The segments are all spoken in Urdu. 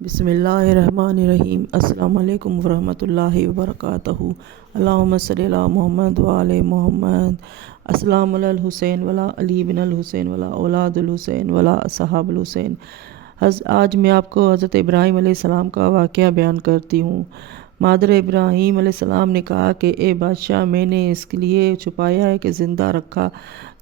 بسم اللہ الرحمن الرحیم۔ السلام علیکم ورحمۃ اللہ وبرکاتہ۔ اللہم صلی علی محمد وعلی محمد۔ السلام علی الحسین ولا علی بن الحسین ولا اولاد الحسین ولا اصحاب الحسین۔ آج میں آپ کو حضرت ابراہیم علیہ السلام کا واقعہ بیان کرتی ہوں۔ مادر ابراہیم علیہ السلام نے کہا کہ اے بادشاہ، میں نے اس کے لیے چھپایا ہے کہ زندہ رکھا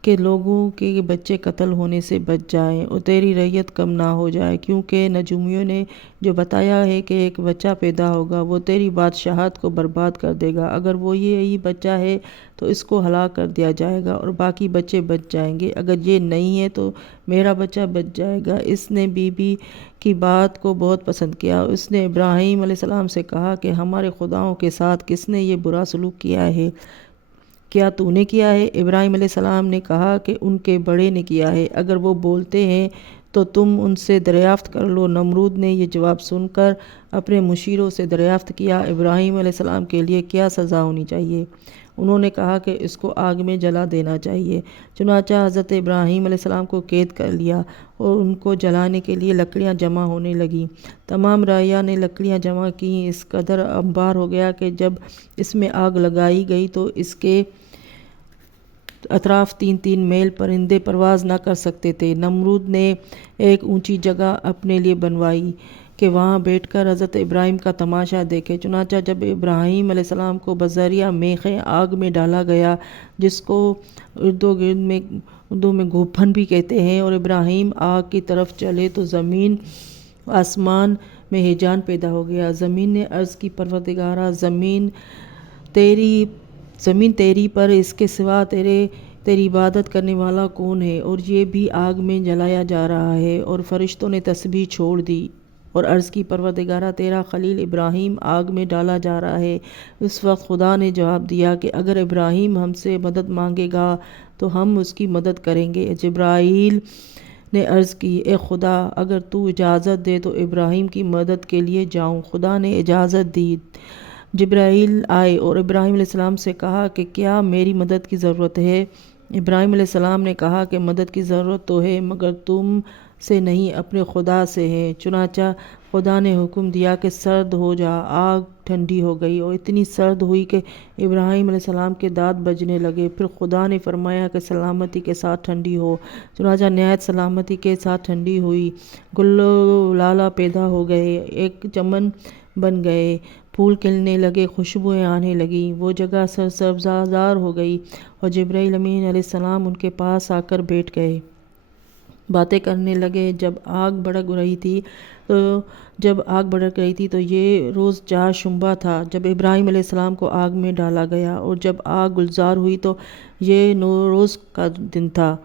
کہ لوگوں کے بچے قتل ہونے سے بچ جائیں اور تیری رعیت کم نہ ہو جائے، کیونکہ نجومیوں نے جو بتایا ہے کہ ایک بچہ پیدا ہوگا وہ تیری بادشاہت کو برباد کر دے گا۔ اگر وہ یہی بچہ ہے تو اس کو ہلاک کر دیا جائے گا اور باقی بچے بچ جائیں گے، اگر یہ نہیں ہے تو میرا بچہ بچ جائے گا۔ اس نے بی بی کی بات کو بہت پسند کیا۔ اس نے ابراہیم علیہ السلام سے کہا کہ ہمارے خداؤں کے ساتھ کس نے یہ برا سلوک کیا ہے؟ کیا تو نے کیا ہے؟ ابراہیم علیہ السلام نے کہا کہ ان کے بڑے نے کیا ہے، اگر وہ بولتے ہیں تو تم ان سے دریافت کر لو۔ نمرود نے یہ جواب سن کر اپنے مشیروں سے دریافت کیا، ابراہیم علیہ السلام کے لیے کیا سزا ہونی چاہیے؟ انہوں نے کہا کہ اس کو آگ میں جلا دینا چاہیے۔ چنانچہ حضرت ابراہیم علیہ السلام کو قید کر لیا اور ان کو جلانے کے لیے لکڑیاں جمع ہونے لگیں۔ تمام رعایا نے لکڑیاں جمع کیں، اس قدر انبار ہو گیا کہ جب اس میں آگ لگائی گئی تو اس کے اطراف 3 میل پرندے پرواز نہ کر سکتے تھے۔ نمرود نے ایک اونچی جگہ اپنے لیے بنوائی کہ وہاں بیٹھ کر حضرت ابراہیم کا تماشا دیکھے۔ چنانچہ جب ابراہیم علیہ السلام کو بذریعہ میخ آگ میں ڈالا گیا، جس کو اردو میں گوپھن بھی کہتے ہیں، اور ابراہیم آگ کی طرف چلے تو زمین آسمان میں ہیجان پیدا ہو گیا۔ زمین نے عرض کی، پروردگارا، زمین تیری پر اس کے سوا تیری عبادت کرنے والا کون ہے؟ اور یہ بھی آگ میں جلایا جا رہا ہے۔ اور فرشتوں نے تسبیح چھوڑ دی اور عرض کی، پروردگارا، تیرا خلیل ابراہیم آگ میں ڈالا جا رہا ہے۔ اس وقت خدا نے جواب دیا کہ اگر ابراہیم ہم سے مدد مانگے گا تو ہم اس کی مدد کریں گے۔ جبرائیل نے عرض کی، اے خدا، اگر تو اجازت دے تو ابراہیم کی مدد کے لیے جاؤں۔ خدا نے اجازت دی۔ جبرائیل آئے اور ابراہیم علیہ السلام سے کہا کہ کیا میری مدد کی ضرورت ہے؟ ابراہیم علیہ السلام نے کہا کہ مدد کی ضرورت تو ہے، مگر تم سے نہیں، اپنے خدا سے ہے۔ چنانچہ خدا نے حکم دیا کہ سرد ہو جا۔ آگ ٹھنڈی ہو گئی اور اتنی سرد ہوئی کہ ابراہیم علیہ السلام کے دانت بجنے لگے۔ پھر خدا نے فرمایا کہ سلامتی کے ساتھ ٹھنڈی ہو۔ چنانچہ نہایت سلامتی کے ساتھ ٹھنڈی ہوئی۔ گل و لالہ پیدا ہو گئے، ایک چمن بن گئے، پھول کھلنے لگے، خوشبوئیں آنے لگیں، وہ جگہ سرسبزار ہو گئی، اور جبرائیل امین علیہ السلام ان کے پاس آ کر بیٹھ گئے، باتیں کرنے لگے۔ جب آگ بھڑک رہی تھی تو یہ روز 4 شنبہ تھا جب ابراہیم علیہ السلام کو آگ میں ڈالا گیا، اور جب آگ گلزار ہوئی تو یہ 9 روز کا دن تھا۔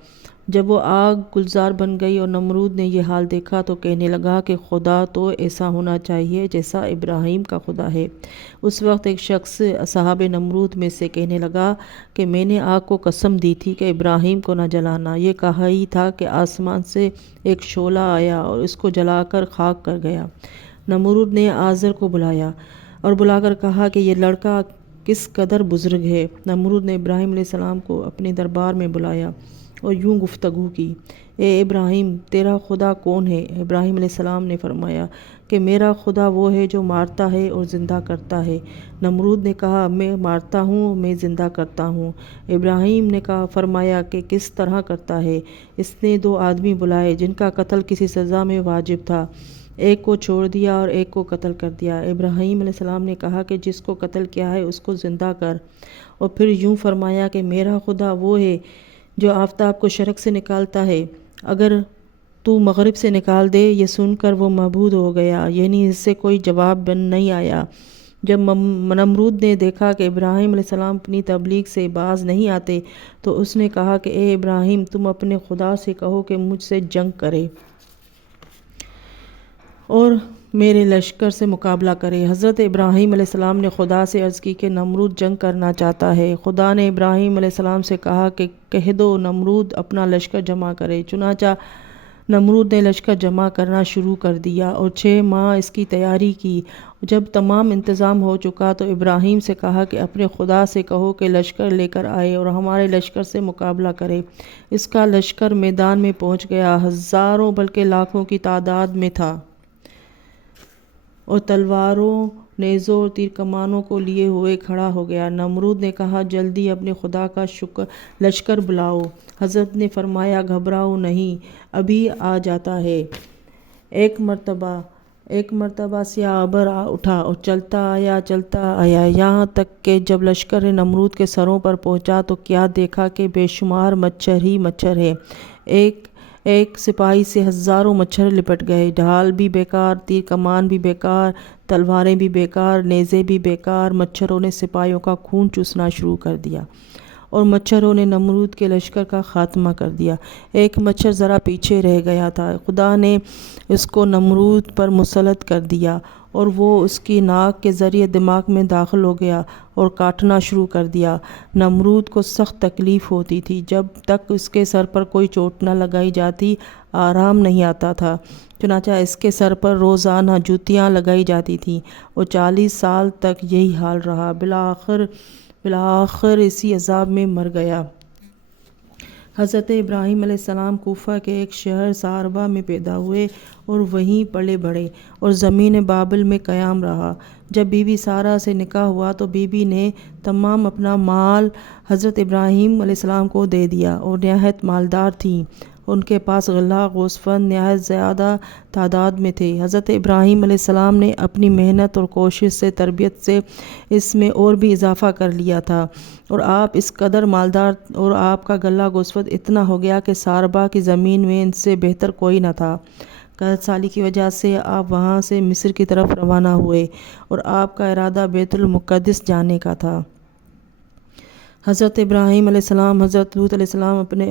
جب وہ آگ گلزار بن گئی اور نمرود نے یہ حال دیکھا تو کہنے لگا کہ خدا تو ایسا ہونا چاہیے جیسا ابراہیم کا خدا ہے۔ اس وقت ایک شخص اصحاب نمرود میں سے کہنے لگا کہ میں نے آگ کو قسم دی تھی کہ ابراہیم کو نہ جلانا۔ یہ کہا ہی تھا کہ آسمان سے ایک شعلہ آیا اور اس کو جلا کر خاک کر گیا۔ نمرود نے آزر کو بلایا اور بلا کر کہا کہ یہ لڑکا کس قدر بزرگ ہے۔ نمرود نے ابراہیم علیہ السلام کو اپنے دربار میں بلایا اور یوں گفتگو کی، اے ابراہیم، تیرا خدا کون ہے؟ ابراہیم علیہ السلام نے فرمایا کہ میرا خدا وہ ہے جو مارتا ہے اور زندہ کرتا ہے۔ نمرود نے کہا، میں مارتا ہوں، میں زندہ کرتا ہوں۔ ابراہیم نے فرمایا کہ کس طرح کرتا ہے؟ اس نے 2 آدمی بلائے جن کا قتل کسی سزا میں واجب تھا، ایک کو چھوڑ دیا اور ایک کو قتل کر دیا۔ ابراہیم علیہ السلام نے کہا کہ جس کو قتل کیا ہے اس کو زندہ کر، اور پھر یوں فرمایا کہ میرا خدا وہ ہے جو آفتاب کو شرق سے نکالتا ہے، اگر تو مغرب سے نکال دے۔ یہ سن کر وہ مبہوت ہو گیا، یعنی اس سے کوئی جواب نہیں آیا۔ جب نمرود نے دیکھا کہ ابراہیم علیہ السلام اپنی تبلیغ سے باز نہیں آتے تو اس نے کہا کہ اے ابراہیم، تم اپنے خدا سے کہو کہ مجھ سے جنگ کرے اور میرے لشکر سے مقابلہ کرے۔ حضرت ابراہیم علیہ السلام نے خدا سے عرض کی کہ نمرود جنگ کرنا چاہتا ہے۔ خدا نے ابراہیم علیہ السلام سے کہا کہ کہہ دو نمرود اپنا لشکر جمع کرے۔ چنانچہ نمرود نے لشکر جمع کرنا شروع کر دیا اور 6 ماہ اس کی تیاری کی۔ جب تمام انتظام ہو چکا تو ابراہیم سے کہا کہ اپنے خدا سے کہو کہ لشکر لے کر آئے اور ہمارے لشکر سے مقابلہ کرے۔ اس کا لشکر میدان میں پہنچ گیا، ہزاروں بلکہ لاکھوں کی تعداد میں تھا۔ اور تلواروں، نیزوں اور تیر کمانوں کو لیے ہوئے کھڑا ہو گیا۔ نمرود نے کہا جلدی اپنے خدا کا لشکر بلاؤ۔ حضرت نے فرمایا گھبراؤ نہیں، ابھی آ جاتا ہے۔ ایک مرتبہ سیاہ ابر اٹھا اور چلتا آیا یہاں تک کہ جب لشکر نمرود کے سروں پر پہنچا تو کیا دیکھا کہ بے شمار مچھر ہی مچھر ہے۔ ایک سپاہی سے ہزاروں مچھر لپٹ گئے۔ ڈھال بھی بیکار، تیر کمان بھی بیکار، تلواریں بھی بیکار، نیزے بھی بیکار۔ مچھروں نے سپاہیوں کا خون چوسنا شروع کر دیا اور مچھروں نے نمرود کے لشکر کا خاتمہ کر دیا۔ ایک مچھر ذرا پیچھے رہ گیا تھا، خدا نے اس کو نمرود پر مسلط کر دیا اور وہ اس کی ناک کے ذریعے دماغ میں داخل ہو گیا اور کاٹنا شروع کر دیا۔ نمرود کو سخت تکلیف ہوتی تھی۔ جب تک اس کے سر پر کوئی چوٹ نہ لگائی جاتی آرام نہیں آتا تھا، چنانچہ اس کے سر پر روزانہ جوتیاں لگائی جاتی تھیں اور 40 سال تک یہی حال رہا۔ بالآخر اسی عذاب میں مر گیا۔ حضرت ابراہیم علیہ السلام کوفہ کے ایک شہر ساربہ میں پیدا ہوئے اور وہیں پلے بڑھے اور زمین بابل میں قیام رہا۔ جب بی بی سارہ سے نکاح ہوا تو بی بی نے تمام اپنا مال حضرت ابراہیم علیہ السلام کو دے دیا اور نہایت مالدار تھیں۔ ان کے پاس غلہ گوسفند نہایت زیادہ تعداد میں تھے۔ حضرت ابراہیم علیہ السلام نے اپنی محنت اور کوشش سے تربیت سے اس میں اور بھی اضافہ کر لیا تھا اور آپ اس قدر مالدار اور آپ کا غلہ گوسفند اتنا ہو گیا کہ ساربہ کی زمین میں ان سے بہتر کوئی نہ تھا۔ قحط سالی کی وجہ سے آپ وہاں سے مصر کی طرف روانہ ہوئے اور آپ کا ارادہ بیت المقدس جانے کا تھا۔ حضرت ابراہیم علیہ السلام حضرت لوط علیہ السلام اپنے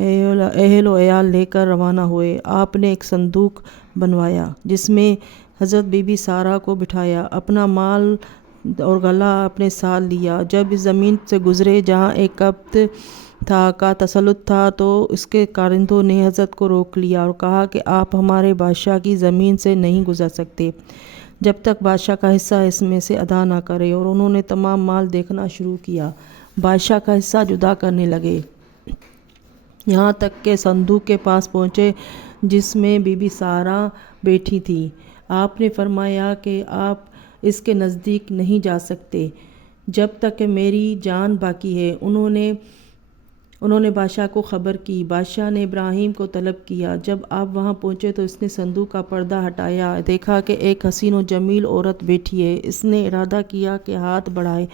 اہل و عیال لے کر روانہ ہوئے۔ آپ نے ایک صندوق بنوایا جس میں حضرت بی بی سارہ کو بٹھایا، اپنا مال اور غلہ اپنے ساتھ لیا۔ جب اس زمین سے گزرے جہاں ایک قبط کا تسلط تھا تو اس کے کارندوں نے حضرت کو روک لیا اور کہا کہ آپ ہمارے بادشاہ کی زمین سے نہیں گزر سکتے جب تک بادشاہ کا حصہ اس میں سے ادا نہ کرے، اور انہوں نے تمام مال دیکھنا شروع کیا، بادشاہ کا حصہ جدا کرنے لگے، یہاں تک کہ صندوق کے پاس پہنچے جس میں بی بی سارہ بیٹھی تھی۔ آپ نے فرمایا کہ آپ اس کے نزدیک نہیں جا سکتے جب تک کہ میری جان باقی ہے۔ انہوں نے بادشاہ کو خبر کی۔ بادشاہ نے ابراہیم کو طلب کیا۔ جب آپ وہاں پہنچے تو اس نے صندوق کا پردہ ہٹایا، دیکھا کہ ایک حسین و جمیل عورت بیٹھی ہے۔ اس نے ارادہ کیا کہ ہاتھ بڑھائے۔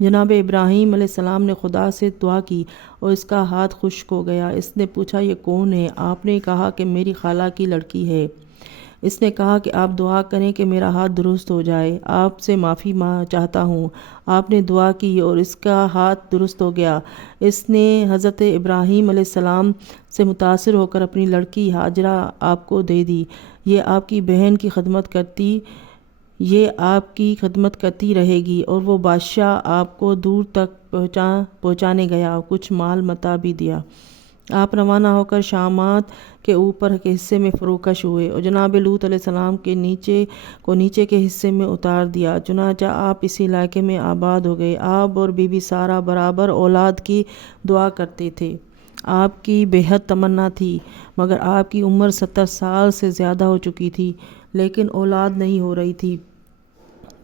جناب ابراہیم علیہ السلام نے خدا سے دعا کی اور اس کا ہاتھ خشک ہو گیا۔ اس نے پوچھا یہ کون ہے؟ آپ نے کہا کہ میری خالہ کی لڑکی ہے۔ اس نے کہا کہ آپ دعا کریں کہ میرا ہاتھ درست ہو جائے، آپ سے معافی چاہتا ہوں۔ آپ نے دعا کی اور اس کا ہاتھ درست ہو گیا۔ اس نے حضرت ابراہیم علیہ السلام سے متاثر ہو کر اپنی لڑکی ہاجرہ آپ کو دے دی۔ یہ آپ کی بہن کی خدمت کرتی رہے گی۔ اور وہ بادشاہ آپ کو دور تک پہنچانے گیا اور کچھ مال متاع بھی دیا۔ آپ روانہ ہو کر شامات کے اوپر کے حصے میں فروکش ہوئے اور جناب لوط علیہ السلام کے نیچے کے حصے میں اتار دیا، چنانچہ آپ اسی علاقے میں آباد ہو گئے۔ آپ اور بی بی سارہ برابر اولاد کی دعا کرتے تھے۔ آپ کی بےحد تمنا تھی، مگر آپ کی عمر 70 سال سے زیادہ ہو چکی تھی، لیکن اولاد نہیں ہو رہی تھی۔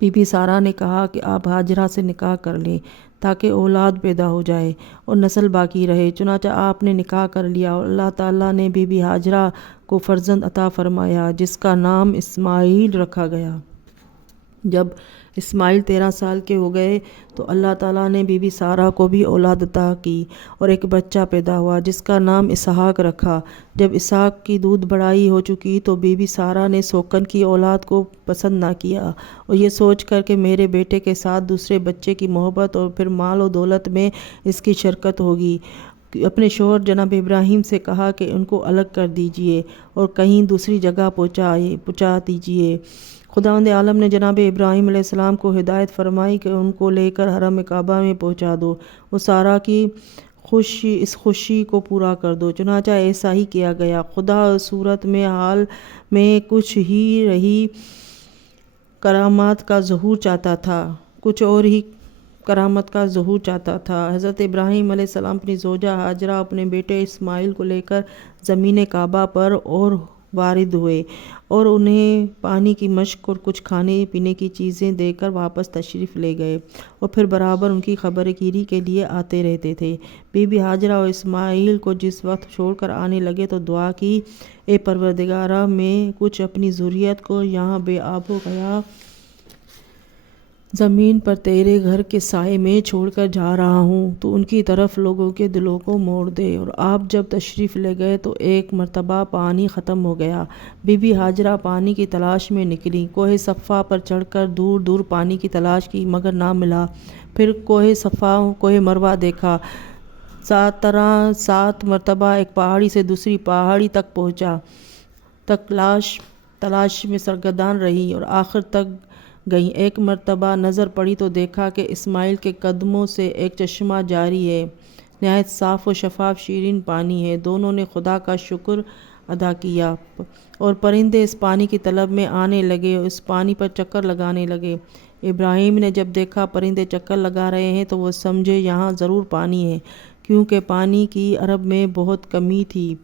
بی بی سارہ نے کہا کہ آپ ہاجرہ سے نکاح کر لیں تاکہ اولاد پیدا ہو جائے اور نسل باقی رہے۔ چنانچہ آپ نے نکاح کر لیا اور اللہ تعالیٰ نے بی بی ہاجرہ کو فرزند عطا فرمایا جس کا نام اسماعیل رکھا گیا۔ جب اسماعیل 13 سال کے ہو گئے تو اللہ تعالیٰ نے بی بی سارہ کو بھی اولاد عطا کی اور ایک بچہ پیدا ہوا جس کا نام اسحاق رکھا۔ جب اسحاق کی دودھ بڑائی ہو چکی تو بی بی سارہ نے سوکن کی اولاد کو پسند نہ کیا اور یہ سوچ کر کہ میرے بیٹے کے ساتھ دوسرے بچے کی محبت اور پھر مال و دولت میں اس کی شرکت ہوگی، اپنے شوہر جناب ابراہیم سے کہا کہ ان کو الگ کر دیجئے اور کہیں دوسری جگہ پہنچا دیجئے۔ خداوند عالم نے جناب ابراہیم علیہ السلام کو ہدایت فرمائی کہ ان کو لے کر حرم کعبہ میں پہنچا دو اور سارہ کی اس خوشی کو پورا کر دو۔ چنانچہ ایسا ہی کیا گیا۔ خدا صورت میں حال میں کچھ ہی رہی کرامات کا ظہور چاہتا تھا، کچھ اور ہی کرامت کا ظہور چاہتا تھا۔ حضرت ابراہیم علیہ السلام اپنی زوجہ ہاجرہ اپنے بیٹے اسماعیل کو لے کر زمین کعبہ پر اور وارد ہوئے اور انہیں پانی کی مشق اور کچھ کھانے پینے کی چیزیں دے کر واپس تشریف لے گئے اور پھر برابر ان کی خبر گیری کے لیے آتے رہتے تھے۔ بی بی ہاجرہ اور اسماعیل کو جس وقت چھوڑ کر آنے لگے تو دعا کی، اے پروردگارا، میں کچھ اپنی ذریت کو یہاں بے آب و گیا زمین پر تیرے گھر کے سائے میں چھوڑ کر جا رہا ہوں، تو ان کی طرف لوگوں کے دلوں کو موڑ دے۔ اور آپ جب تشریف لے گئے تو ایک مرتبہ پانی ختم ہو گیا۔ بی بی ہاجرہ پانی کی تلاش میں نکلیں، کوہ صفا پر چڑھ کر دور دور پانی کی تلاش کی مگر نہ ملا۔ پھر کوہ صفا، کوہ مروہ دیکھا، 7 مرتبہ ایک پہاڑی سے دوسری پہاڑی تک پہنچا، تلاش میں سرگردان رہی اور آخر تک گئیں۔ ایک مرتبہ نظر پڑی تو دیکھا کہ اسماعیل کے قدموں سے ایک چشمہ جاری ہے، نہایت صاف و شفاف شیرین پانی ہے۔ دونوں نے خدا کا شکر ادا کیا اور پرندے اس پانی کی طلب میں آنے لگے اور اس پانی پر چکر لگانے لگے۔ ابراہیم نے جب دیکھا پرندے چکر لگا رہے ہیں تو وہ سمجھے یہاں ضرور پانی ہے، کیونکہ پانی کی عرب میں بہت کمی تھی۔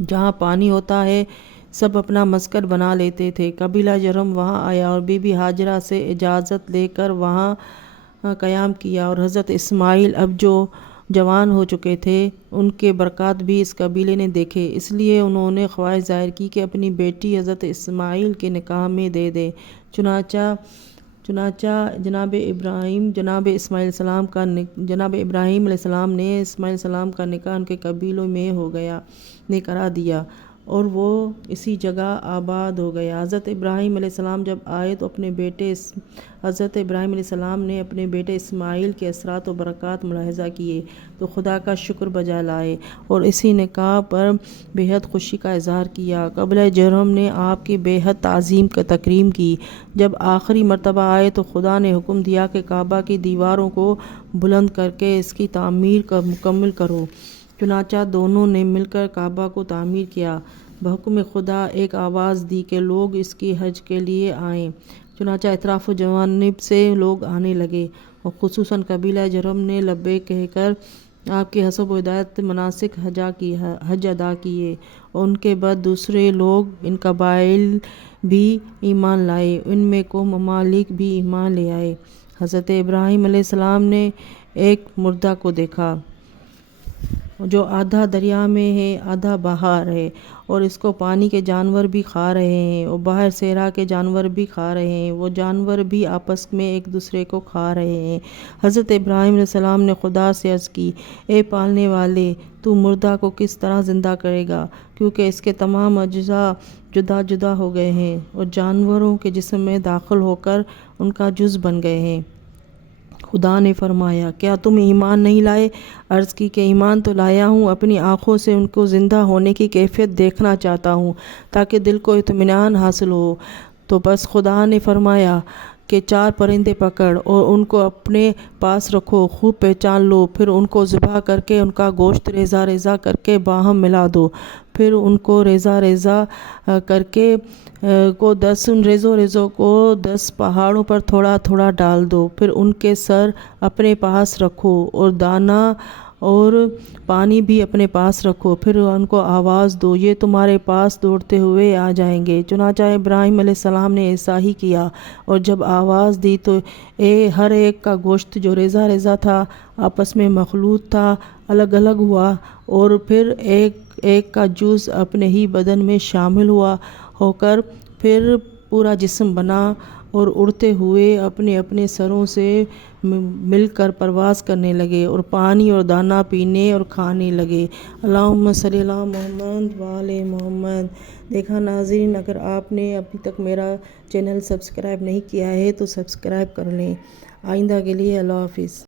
جہاں پانی ہوتا ہے سب اپنا مسکن بنا لیتے تھے۔ قبیلہ جرہم وہاں آیا اور بی بی ہاجرہ سے اجازت لے کر وہاں قیام کیا، اور حضرت اسماعیل اب جو جوان ہو چکے تھے ان کے برکات بھی اس قبیلے نے دیکھے، اس لیے انہوں نے خواہش ظاہر کی کہ اپنی بیٹی حضرت اسماعیل کے نکاح میں دے دیں۔ چنانچہ جناب ابراہیم علیہ السلام نے اسماعیل علیہ السلام کا نکاح ان کے قبیلوں میں نے کرا دیا اور وہ اسی جگہ آباد ہو گیا۔ حضرت ابراہیم علیہ السلام جب آئے تو حضرت ابراہیم علیہ السلام نے اپنے بیٹے اسماعیل کے اثرات و برکات ملاحظہ کیے تو خدا کا شکر بجا لائے اور اسی نکاح پر بے حد خوشی کا اظہار کیا۔ قبیلہ جرہم نے آپ کی بے حد تعظیم تکریم کی۔ جب آخری مرتبہ آئے تو خدا نے حکم دیا کہ کعبہ کی دیواروں کو بلند کر کے اس کی تعمیر مکمل کرو۔ چنانچہ دونوں نے مل کر کعبہ کو تعمیر کیا۔ بحکم خدا ایک آواز دی کہ لوگ اس کی حج کے لیے آئیں۔ چنانچہ اطراف و جوانب سے لوگ آنے لگے اور خصوصاً قبیلہ جرہم نے لبیک کہہ کر آپ کی حسب و ہدایت مناسک حج ادا کیے، اور ان کے بعد دوسرے لوگ ان قبائل بھی ایمان لائے، ان میں کو ممالک بھی ایمان لے آئے۔ حضرت ابراہیم علیہ السلام نے ایک مردہ کو دیکھا جو آدھا دریا میں ہے آدھا باہر ہے، اور اس کو پانی کے جانور بھی کھا رہے ہیں اور باہر صحرا کے جانور بھی کھا رہے ہیں، وہ جانور بھی آپس میں ایک دوسرے کو کھا رہے ہیں۔ حضرت ابراہیم علیہ السلام نے خدا سے عرض کی، اے پالنے والے، تو مردہ کو کس طرح زندہ کرے گا، کیونکہ اس کے تمام اجزاء جدا جدا ہو گئے ہیں اور جانوروں کے جسم میں داخل ہو کر ان کا جز بن گئے ہیں۔ خدا نے فرمایا، کیا تم ایمان نہیں لائے؟ عرض کی کہ ایمان تو لایا ہوں، اپنی آنکھوں سے ان کو زندہ ہونے کی کیفیت دیکھنا چاہتا ہوں تاکہ دل کو اطمینان حاصل ہو۔ تو بس خدا نے فرمایا کہ 4 پرندے پکڑ اور ان کو اپنے پاس رکھو، خوب پہچان لو، پھر ان کو ذبح کر کے ان کا گوشت ریزہ ریزہ کر کے باہم ملا دو، پھر ان کو ریزہ ریزہ کر کے ریزوں کو 10 پہاڑوں پر تھوڑا تھوڑا ڈال دو، پھر ان کے سر اپنے پاس رکھو اور دانہ اور پانی بھی اپنے پاس رکھو، پھر ان کو آواز دو، یہ تمہارے پاس دوڑتے ہوئے آ جائیں گے۔ چنانچہ ابراہیم علیہ السلام نے ایسا ہی کیا، اور جب آواز دی تو ہر ایک کا گوشت جو ریزہ ریزہ تھا آپس میں مخلوط تھا الگ الگ ہوا، اور پھر ایک کا جز اپنے ہی بدن میں شامل ہو کر پھر پورا جسم بنا اور اڑتے ہوئے اپنے اپنے سروں سے مل کر پرواز کرنے لگے اور پانی اور دانہ پینے اور کھانے لگے۔ اللہم صلی علی محمد وآل محمد۔ دیکھا ناظرین، اگر آپ نے ابھی تک میرا چینل سبسکرائب نہیں کیا ہے تو سبسکرائب کر لیں۔ آئندہ کے لیے اللہ حافظ۔